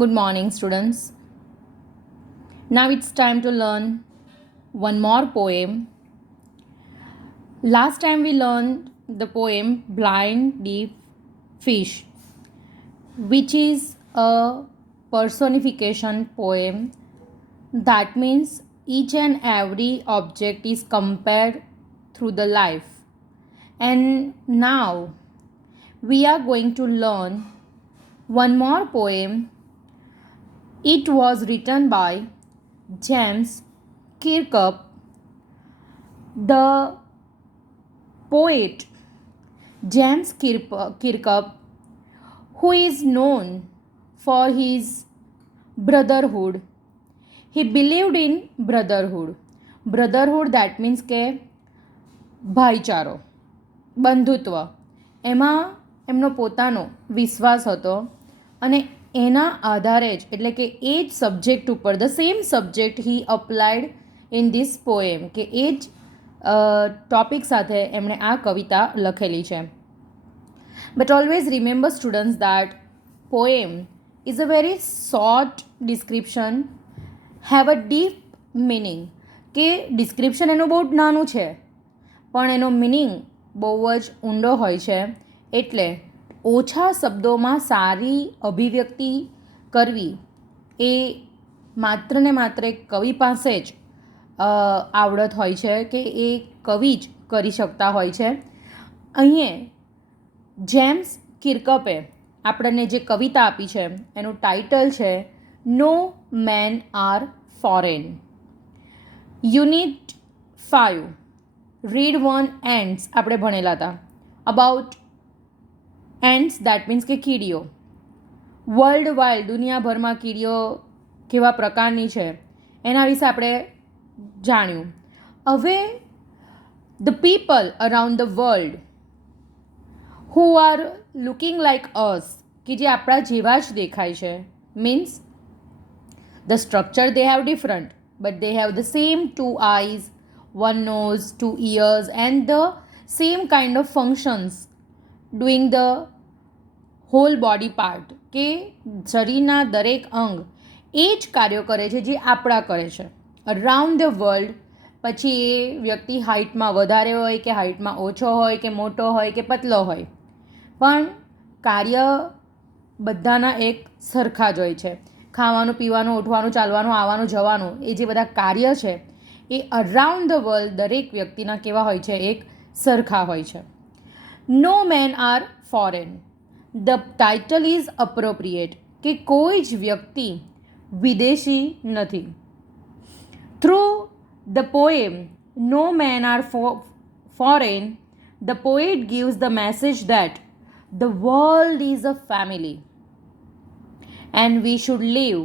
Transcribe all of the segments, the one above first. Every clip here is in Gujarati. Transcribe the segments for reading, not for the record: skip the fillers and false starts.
Good morning, students. Now it's time to learn one more poem. Last time we learned the poem Blind Deep Fish, which is a personification poem. That means each and every object is compared through the life. And now we are going to learn one more poem. It was written by James Kirkup. The poet James Kirkup, who is known for his brotherhood. He believed in brotherhood. Brotherhood, that means કે ભાઈચારો, બંધુત્વ. એમાં એમનો પોતાનો વિશ્વાસ હતો અને એના આધારે જ એટલે કે એ જ સબ્જેક્ટ ઉપર the same subject he applied in this poem કે એ જ ટોપિક સાથે એમણે આ કવિતા લખેલી છે. But always remember students that poem is a very short description, have a deep meaning. કે ડિસ્ક્રિપ્શન એનું બહુ જ નાનું છે પણ એનો મિનિંગ બહુ જ ઊંડો હોય છે. એટલે ઓછા શબ્દોમાં સારી અભિવ્યક્તિ કરવી એ માત્ર ને માત્ર એક કવિ પાસે જ આવડત હોય છે કે એ કવિ જ કરી શકતા હોય છે. અહીં જેમ્સ કિર્કપે આપણને જે કવિતા આપી છે એનું ટાઇટલ છે no man are foreign. Unit 5 read 1 ends આપણે ભણેલા હતા. અબાઉટ એન્ડ્સ દેટ મીન્સ કે કીડીઓ. વર્લ્ડ વાઇડ દુનિયાભરમાં કીડીઓ કેવા પ્રકારની છે એના વિશે આપણે જાણ્યું. હવે the people around the world who are looking like us, કે જે આપણા જેવા જ દેખાય છે, means the structure they have different but they have the same two eyes, one nose, two ears and the same kind of functions doing the whole body part. કે શરીરના દરેક અંગ એ જ કાર્યો કરે છે જે આપણા કરે છે અરાઉન્ડ ધ વર્લ્ડ. પછી એ વ્યક્તિ હાઇટમાં વધારે હોય કે હાઇટમાં ઓછો હોય કે મોટો હોય કે પતલો હોય, પણ કાર્ય બધાના એક સરખા જ હોય છે. ખાવાનું, પીવાનું, ઉઠવાનું, ચાલવાનું, આવવાનું, જવાનું, એ જે બધા કાર્ય છે એ અરાઉન્ડ ધ વર્લ્ડ દરેક વ્યક્તિના કેવા હોય છે, એક સરખા હોય છે. No man are foreign. The title is appropriate, કે કોઈ જ વ્યક્તિ વિદેશી નથી. Through the poem no man are foreign, the poet gives the message that the world is a family and we should live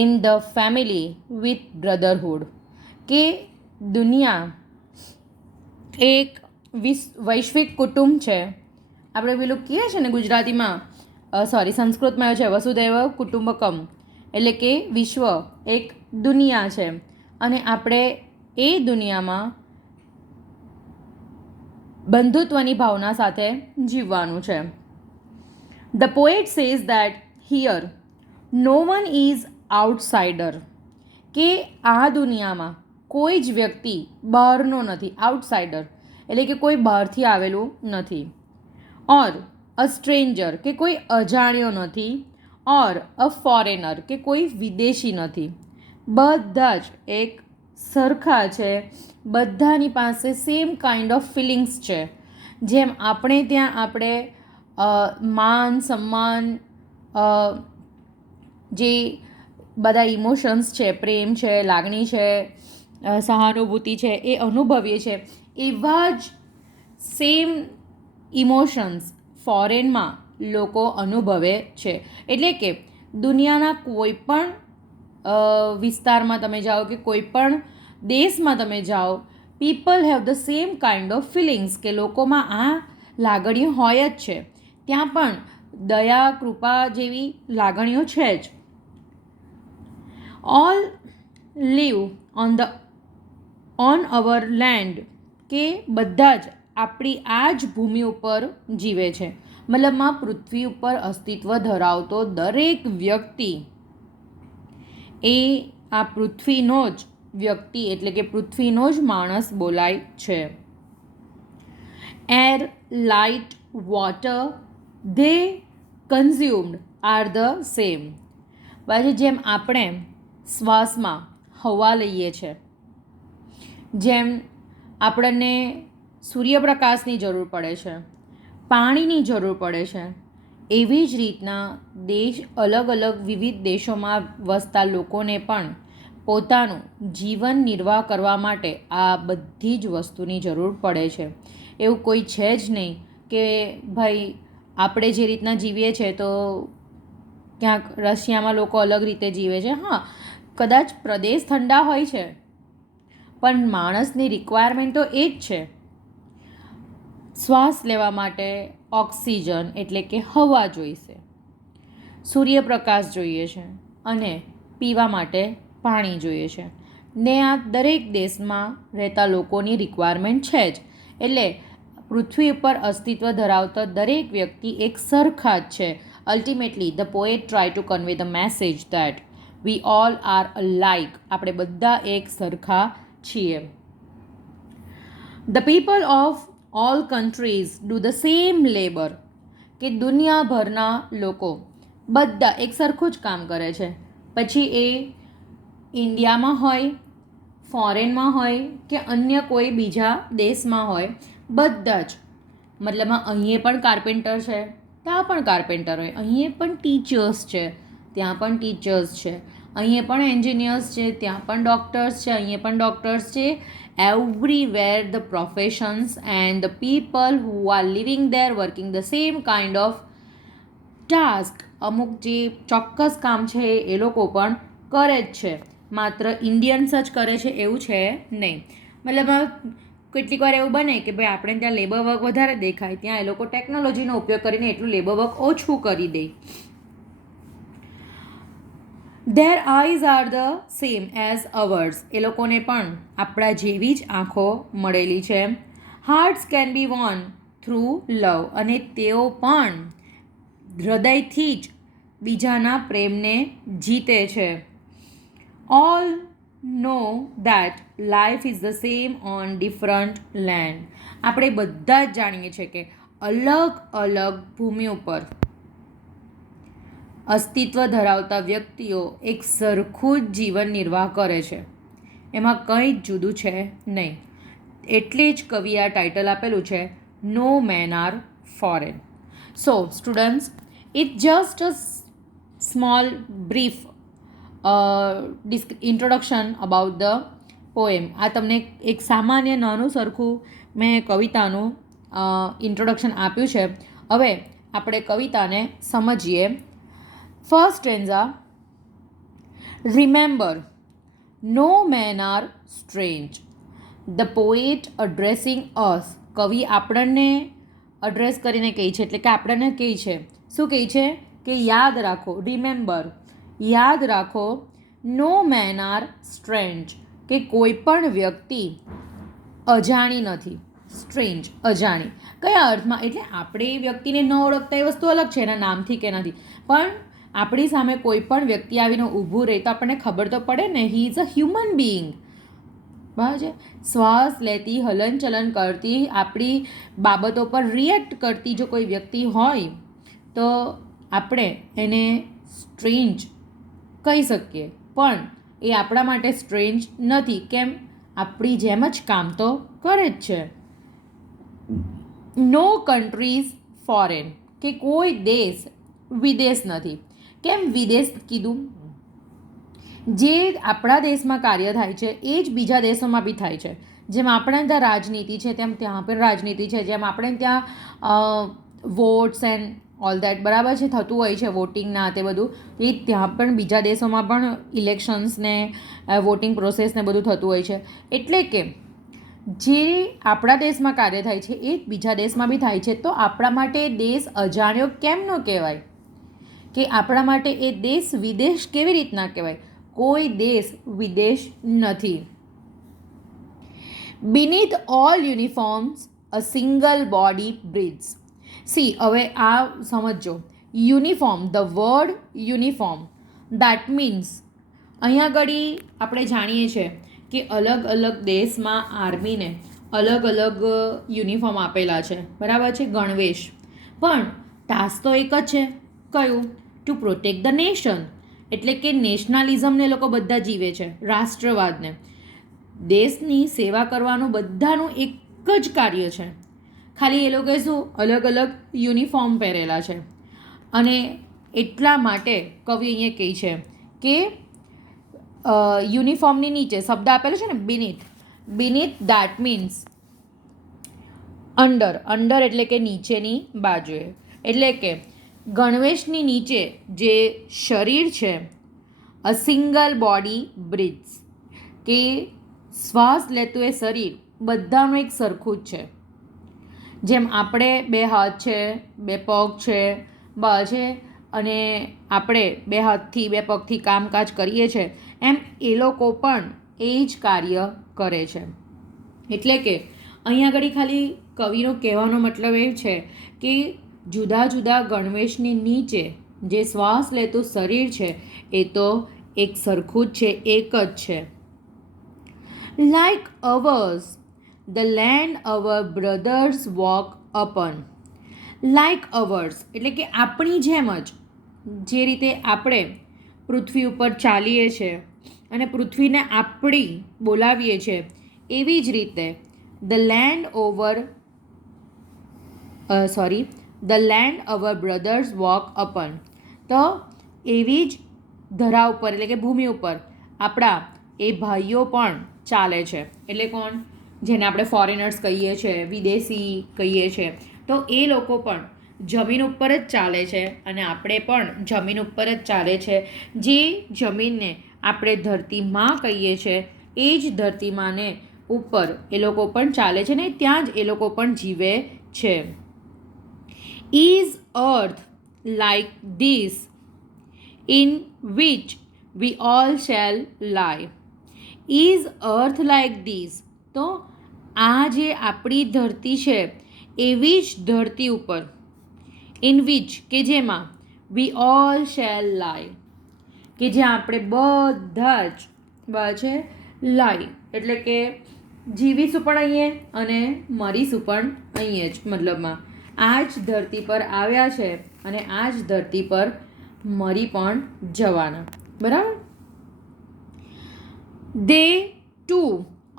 in the family with brotherhood. કે દુનિયા એક વૈશ્વિક કુટુંબ છે. આપણે પેલું કહીએ છીએ ને ગુજરાતીમાં, સંસ્કૃતમાં છે વસુધૈવ કુટુંબકમ, એટલે કે વિશ્વ એક દુનિયા છે અને આપણે એ દુનિયામાં બંધુત્વની ભાવના સાથે જીવવાનું છે. The poet says that here no one is outsider, કે આ દુનિયામાં કોઈ જ વ્યક્તિ બહારનો નથી. આઉટસાઇડર એટલે કે કોઈ બહારથી આવેલું નથી. ઓર અ સ્ટ્રેન્જર, કે કોઈ અજાણ્યો નથી. ઓર અ ફોરેનર, કે કોઈ વિદેશી નથી. બધા જ એક સરખા છે, બધાની પાસે સેમ કાઇન્ડ ઓફ ફિલિંગ્સ છે. જેમ આપણે ત્યાં આપણે માન સન્માન, જે બધા ઇમોશન્સ છે, પ્રેમ છે, લાગણી છે, સહાનુભૂતિ છે, એ અનુભવીએ છીએ, એવા જ સેમ ઇમોશન્સ ફોરેનમાં લોકો અનુભવે છે. એટલે કે દુનિયાના કોઈ પણ વિસ્તારમાં તમે જાઓ કે કોઈ પણ દેશમાં તમે જાઓ, people have the same kind of feelings, કે લોકોમાં આ લાગણીઓ હોય જ છે. ત્યાં પણ દયા, કૃપા જેવી લાગણીઓ છે જ. All live on our land, કે બધા જ આપણી આ જ ભૂમિ ઉપર જીવે છે. મતલબમાં પૃથ્વી ઉપર અસ્તિત્વ ધરાવતો દરેક વ્યક્તિ એ આ પૃથ્વીનો જ વ્યક્તિ એટલે કે પૃથ્વીનો જ માણસ બોલાય છે. Air, light, water they consumed are the same. પછી જેમ આપણે શ્વાસમાં હવા લઈએ છીએ, જેમ આપણને સૂર્યપ્રકાશની જરૂર પડે છે, પાણીની જરૂર પડે છે, એવી જ રીતના દેશ અલગ અલગ વિવિધ દેશોમાં વસતા લોકોને પણ પોતાનું જીવન નિર્વાહ કરવા માટે આ બધી જ વસ્તુની જરૂર પડે છે. એવું કોઈ છે જ નહીં કે ભાઈ આપણે જે રીતના જીવીએ છીએ તો ક્યાંક રશિયામાં લોકો અલગ રીતે જીવે છે. હા, કદાચ પ્રદેશ ઠંડા હોય છે, પણ માણસની રિક્વાયરમેન્ટ તો એ જ છે. શ્વાસ લેવા માટે ઓક્સિજન એટલે કે હવા જોઈશે, સૂર્યપ્રકાશ જોઈએ છે અને પીવા માટે પાણી જોઈએ છે. ને આ દરેક દેશમાં રહેતા લોકોની રિક્વાયરમેન્ટ છે જ. એટલે પૃથ્વી ઉપર અસ્તિત્વ ધરાવતા દરેક વ્યક્તિ એક સરખા જ છે. Ultimately the poet try to convey the message that we all are alike. આપણે બધા એક સરખા છીએ. The people of all countries do the same labour. કે દુનિયાભરના લોકો બધા એક સરખું જ કામ કરે છે. પછી એ ઇન્ડિયામાં હોય, ફોરેનમાં હોય કે અન્ય કોઈ બીજા દેશમાં હોય, બધા જ મતલબમાં અહીંયા પણ કાર્પેન્ટર છે, ત્યાં પણ કાર્પેન્ટર હોય, અહીંયા પણ ટીચર્સ છે, ત્યાં પણ ટીચર્સ છે, અહીંયા પણ એન્જિનિયર્સ છે, ત્યાં પણ ડૉક્ટર્સ છે, અહીંયા પણ ડૉક્ટર્સ છે. Everywhere the professions and the people who are living there working the same kind of task. અમુક જે ચોક્કસ કામ છે એ લોકો પણ કરે જ છે. માત્ર ઇન્ડિયન્સ જ કરે છે એવું છે નહીં. મતલબ કેટલીક વાર એવું બને કે ભાઈ આપણે ત્યાં લેબર વર્ક વધારે દેખાય, ત્યાં એ લોકો ટેકનોલોજીનો ઉપયોગ કરીને એટલું લેબર વર્ક ઓછું કરી દે. Their eyes are the same as ours. એ લોકોને પણ આપણા જેવી જ આંખો મળેલી છે. Hearts can be won through love. અને તેઓ પણ હૃદયથી જ બીજાના પ્રેમને જીતે છે. All know that life is the same on different land. આપણે બધા જ જાણીએ છીએ કે અલગ અલગ ભૂમિ ઉપર અસ્તિત્વ ધરાવતા વ્યક્તિઓ એક સરખું જ જીવન નિર્વાહ કરે છે. એમાં કંઈ જ જુદું છે નહીં. એટલે જ કવિએ આ ટાઇટલ આપેલું છે, no man are foreign. So students, it just a small brief introduction about the poem. આ તમને એક સામાન્ય નાનું સરખું મેં કવિતાનું ઇન્ટ્રોડક્શન આપ્યું છે. હવે આપણે કવિતાને સમજીએ. First stanza. Remember, no man are strange. The poet addressing us. કવિ આપણને અડ્રેસ કરીને કહે છે, એટલે કે આપણને કહે છે, શું કહે છે કે યાદ રાખો, રિમેમ્બર, યાદ રાખો, નો મેન આર સ્ટ્રેન્જ, કે કોઈ પણ વ્યક્તિ અજાણી નથી. સ્ટ્રેન્જ, અજાણી. કયા અર્થમાં? એટલે આપણે એ વ્યક્તિને ન ઓળખતા એ વસ્તુ અલગ છે, એના નામથી કે નથી, પણ આપણી સામે કોઈ પણ વ્યક્તિ આવીને ઊભું રહે તો આપણને ખબર તો પડે ને, he is a human being. બરાબર છે. શ્વાસ લેતી, હલનચલન કરતી, આપણી બાબતો પર રિએક્ટ કરતી જો કોઈ વ્યક્તિ હોય તો આપણે એને સ્ટ્રેન્જ કહી શકીએ. પણ એ આપણા માટે સ્ટ્રેન્જ નથી. કેમ? આપણી જેમ જ કામ તો કરે જ છે. નો કન્ટ્રીઝ ફોરેન, કે કોઈ દેશ વિદેશ નથી. કેમ વિદેશ કીધું? જે આપણા દેશમાં કાર્ય થાય છે એ જ બીજા દેશોમાં બી થાય છે. જેમ આપણે ત્યાં રાજનીતિ છે તેમ ત્યાં પણ રાજનીતિ છે. જેમ આપણે ત્યાં વોટ્સ એન્ડ ઓલ દેટ બરાબર છે થતું હોય છે, વોટિંગના તે બધું, એ ત્યાં પણ બીજા દેશોમાં પણ ઇલેક્શન્સને વોટિંગ પ્રોસેસને બધું થતું હોય છે. એટલે કે જે આપણા દેશમાં કાર્ય થાય છે એ બીજા દેશમાં બી થાય છે. તો આપણા માટે દેશ અજાણ્યો કેમ ન કહેવાય? કે આપણા માટે એ દેશ વિદેશ કેવી રીતના કહેવાય? કોઈ દેશ વિદેશ નથી. Beneath all uniforms a single body breathes. See હવે આ સમજો. Uniform, the word uniform that means અહીંયા આગળ આપણે જાણીએ છીએ કે અલગ અલગ દેશમાં આર્મીને અલગ અલગ યુનિફોર્મ આપેલા છે, બરાબર છે, ગણવેશ. પણ ટાસ્ક તો એક જ છે, કયું? To protect the nation. એટલે કે નેશનલિઝમને લોકો બધા જીવે છે, રાષ્ટ્રવાદને. દેશની સેવા કરવાનું બધાનું એક જ કાર્ય છે. ખાલી એ લોકોએ શું અલગ અલગ યુનિફોર્મ પહેરેલા છે. અને એટલા માટે કવિ અહીંયા કહે છે કે યુનિફોર્મની નીચે શબ્દ આપેલો છે ને, બિનીથ. બિનીથ દેટ મીન્સ અંડર. અંડર એટલે કે નીચેની બાજુએ. એટલે કે ગણવેશની નીચે જે શરીર છે, અ સિંગલ બોડી બ્રીથ્સ, કે શ્વાસ લેતું એ શરીર બધાનું એક સરખું જ છે. જેમ આપણે બે હાથ છે, બે પગ છે, છે, અને આપણે બે હાથથી બે પગથી કામકાજ કરીએ છીએ, એમ એ લોકો પણ એ જ કાર્ય કરે છે. એટલે કે અહીંયા આગળ ખાલી કવિનો કહેવાનો મતલબ એ છે કે જુદા જુદા ગણવેશની નીચે જે શ્વાસ લેતું શરીર છે એ તો એક સરખું જ છે, એક જ છે. Like ours the land our brothers walk upon. Like ours એટલે કે આપણી જેમ જ, જે રીતે આપણે પૃથ્વી ઉપર ચાલીએ છીએ અને પૃથ્વીને આપણી બોલાવીએ છીએ, એવી જ રીતે the land our brothers walk upon. તો એવી જ ધરા ઉપર એટલે કે ભૂમિ ઉપર આપણા એ ભાઈઓ પણ ચાલે છે. એટલે કોણ? જેને આપણે ફોરેનર્સ કહીએ છીએ, વિદેશી કહીએ છીએ. તો એ લોકો પણ જમીન ઉપર જ ચાલે છે અને આપણે પણ જમીન ઉપર જ ચાલે છે. જે જમીનને આપણે ધરતીમાં કહીએ છીએ એ જ ધરતીમાંને ઉપર એ લોકો પણ ચાલે છે ને ત્યાં જ એ લોકો પણ જીવે છે. Is earth like this in which we all shall lie. Is earth like this. તો આ જે આપણી ધરતી છે એવી જ ધરતી ઉપર, ઇન વિચ કે જેમાં, વી ઓલ શેલ લાય કે જ્યાં આપણે બધા જ છે લાય એટલે કે જીવીશું પણ અહીંયા અને મરીશું પણ અહીંયા જ. મતલબમાં આ જ ધરતી પર આવ્યા છે અને આ જ ધરતી પર મરી પણ જવાના. બરાબર. They too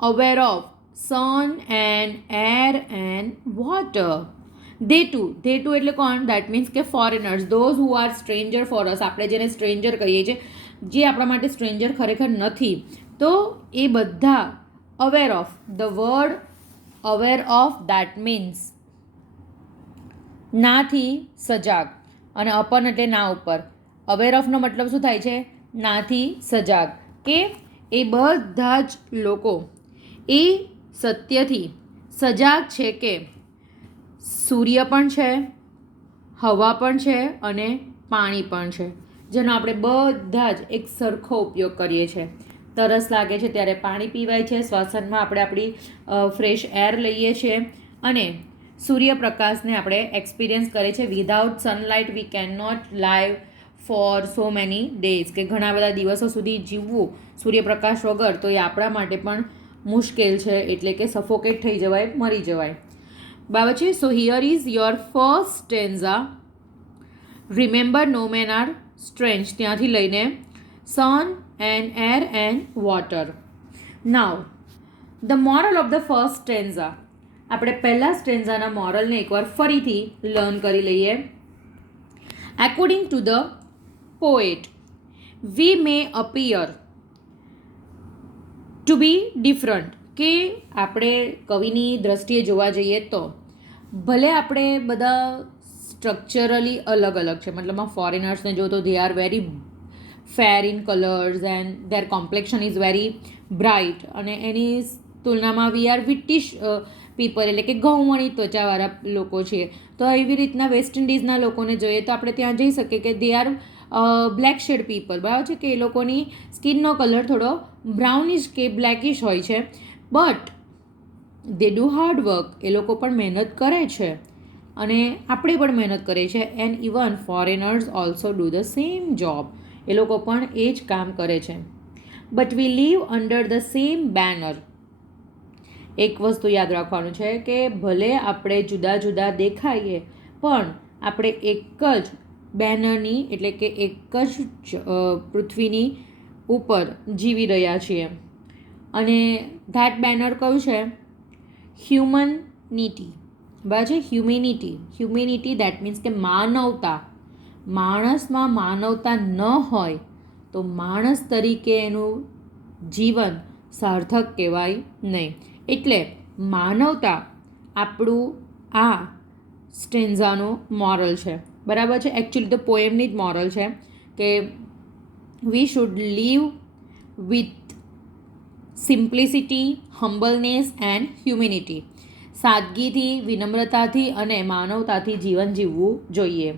aware of sun and air and water. They too એટલે કોણ? દેટ મીન્સ કે foreigners, those who are stranger for us. આપણે જેને સ્ટ્રેન્જર કહીએ છીએ, જે આપણા માટે સ્ટ્રેન્જર ખરેખર નથી, તો એ બધા aware of. The word aware of that means નાથી સજાગ, અને અપન એટલે ના ઉપર. અવેર ઓફનો મતલબ શું થાય છે? નાથી સજાગ. કે એ બધા જ લોકો એ સત્યથી સજાગ છે કે સૂર્ય પણ છે, હવા પણ છે અને પાણી પણ છે, જેનો આપણે બધા જ એક સરખો ઉપયોગ કરીએ છીએ. તરસ લાગે છે ત્યારે પાણી પીવાય છે, શ્વસનમાં આપણે આપણી ફ્રેશ એર લઈએ છીએ, અને સૂર્યપ્રકાશને આપણે એક્સપિરિયન્સ કરીએ છીએ. Without sunlight we can not live for so many days, કે ઘણા બધા દિવસો સુધી જીવવું સૂર્યપ્રકાશ વગર તો એ આપણા માટે પણ મુશ્કેલ છે. એટલે કે સફોકેટ થઈ જવાય, મરી જવાય. બરાબર છે. So here is your first stanza. Remember no man are strange, ત્યાંથી લઈને sun and air and water. Now the moral of the first stanza. આપણે પહેલા સ્ટેન્ઝાના મોરલને એકવાર ફરીથી લર્ન કરી લઈએ. According to the poet, we may appear to be different. કે આપણે કવિની દ્રષ્ટિએ જોવા જઈએ તો ભલે આપણે બધા સ્ટ્રક્ચરલી અલગ અલગ છે, મતલબમાં ફોરેનર્સને જો તો they are very fair in colours and there complexion is very bright, અને એની તુલનામાં વી આર વિટિશ પીપલ એટલે કે ઘઉંવણી ત્વચાવાળા લોકો છીએ. તો એવી રીતના વેસ્ટ ઇન્ડિઝના લોકોને જોઈએ તો આપણે ત્યાં જઈ શકીએ કે they are black shade people. બરાબર છે, કે એ લોકોની સ્કિનનો કલર થોડો બ્રાઉનિશ કે બ્લેકિશ હોય છે, but they do hard work. એ લોકો પણ મહેનત કરે છે. અને આપણે પણ મહેનત કરીએ છીએ and even foreigners also do the same job. એ લોકો પણ એ જ કામ કરે છે. But we live under the same banner. એક વસ્તુ યાદ રાખવાનું છે કે ભલે આપણે જુદા જુદા દેખાઈએ પણ આપણે એક જ બેનરની એટલે કે એક જ પૃથ્વીની ઉપર જીવી રહ્યા છીએ. અને ધેટ બેનર કયું છે? હ્યુમનિટી. બરાબર છે? હ્યુમેનિટી દેટ મીન્સ કે માનવતા. માણસમાં માનવતા ન હોય તો માણસ તરીકે એનું જીવન સાર્થક કહેવાય નહીં. એટલે માનવતા આપણું આ સ્ટેન્ઝાનું મોરલ છે. બરાબર છે? એકચ્યુઅલી તો પોએમની જ મોરલ છે કે we should live with simplicity, humbleness and humanity. સાદગીથી, વિનમ્રતાથી અને માનવતાથી જીવન જીવવું જોઈએ.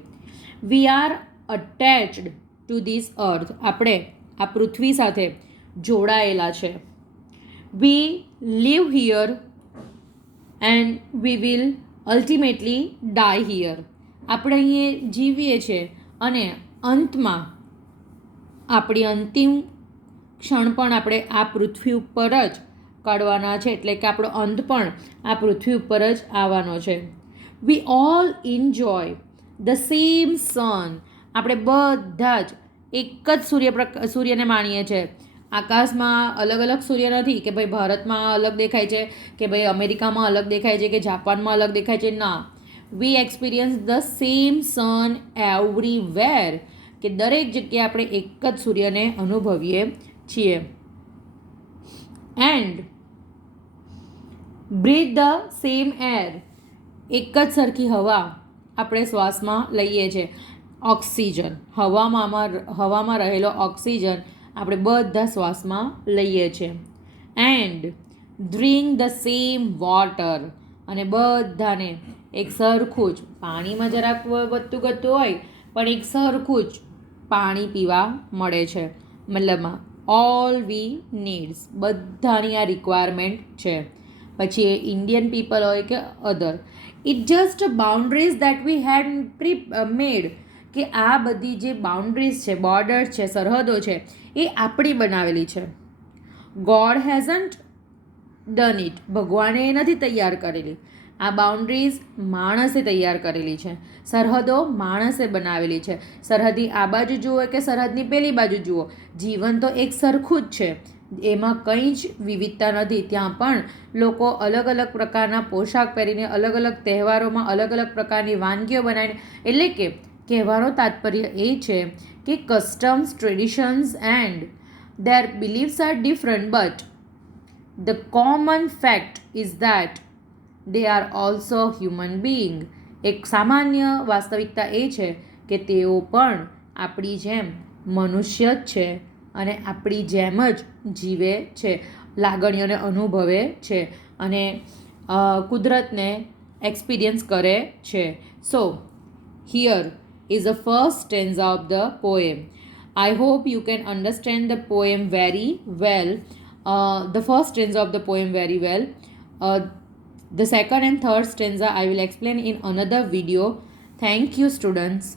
We are attached to this earth. આપણે આ પૃથ્વી સાથે જોડાયેલા છે. We live here and we will ultimately die here. આપણે અહીંયા જીવીએ છીએ અને અંતમાં આપણી અંતિમ ક્ષણ પણ આપણે આ પૃથ્વી ઉપર જ કાઢવાના છે. એટલે કે આપણો અંત પણ આ પૃથ્વી ઉપર જ આવવાનો છે. We all enjoy the same sun. આપણે બધા જ એક જ સૂર્યને માણીએ છીએ. આકાશમાં અલગ અલગ સૂર્ય નથી કે ભાઈ ભારતમાં અલગ દેખાય છે કે ભાઈ અમેરિકામાં અલગ દેખાય છે કે જાપાનમાં અલગ દેખાય છે. ના, we experience the same sun everywhere. કે દરેક જગ્યાએ આપણે એક જ સૂર્યને અનુભવીએ છીએ. And breathe the same air. એક જ સરખી હવા આપણે શ્વાસમાં લઈએ છીએ. ઓક્સિજન, હવામાં રહેલો ઓક્સિજન આપણે બધા શ્વાસમાં લઈએ છીએ. And drink the same water. અને બધાને એક સરખું જ પાણીમાં જરાક વધતું ઘટતું હોય પણ એક સરખું જ પાણી પીવા મળે છે. મતલબમાં ઓલ વી નીડ્સ. બધાની આ રિક્વાયરમેન્ટ છે. પછી એ ઇન્ડિયન પીપલ હોય કે other. It just boundaries that we had made. કે આ બધી જે બાઉન્ડ્રીઝ છે, બોર્ડર્સ છે, સરહદો છે, એ આપણી બનાવેલી છે. God hasn't done it. ભગવાને એ નથી તૈયાર કરેલી. આ બાઉન્ડ્રીઝ માણસે તૈયાર કરેલી છે. સરહદો માણસે બનાવેલી છે. સરહદની આ બાજુ જુઓ કે સરહદની પેલી બાજુ જુઓ, જીવન તો એક સરખું જ છે. એમાં કંઈ જ વિવિધતા નથી. ત્યાં પણ લોકો અલગ અલગ પ્રકારના પોશાક પહેરીને, અલગ અલગ તહેવારોમાં અલગ અલગ પ્રકારની વાનગીઓ બનાવીને, એટલે કે કહેવાનો તાત્પર્ય એ છે કે customs, traditions and their beliefs are different, but the common fact is that they are also human being. એક સામાન્ય વાસ્તવિકતા એ છે કે તેઓ પણ આપણી જેમ મનુષ્ય જ છે અને આપણી જેમ જ જીવે છે, લાગણીઓને અનુભવે છે અને કુદરતને એક્સપિરિયન્સ કરે છે. So here is the first stanza of the poem. I hope you can understand the poem very well. The first stanza of the poem very well. The second and third stanza I will explain in another video. Thank you, students.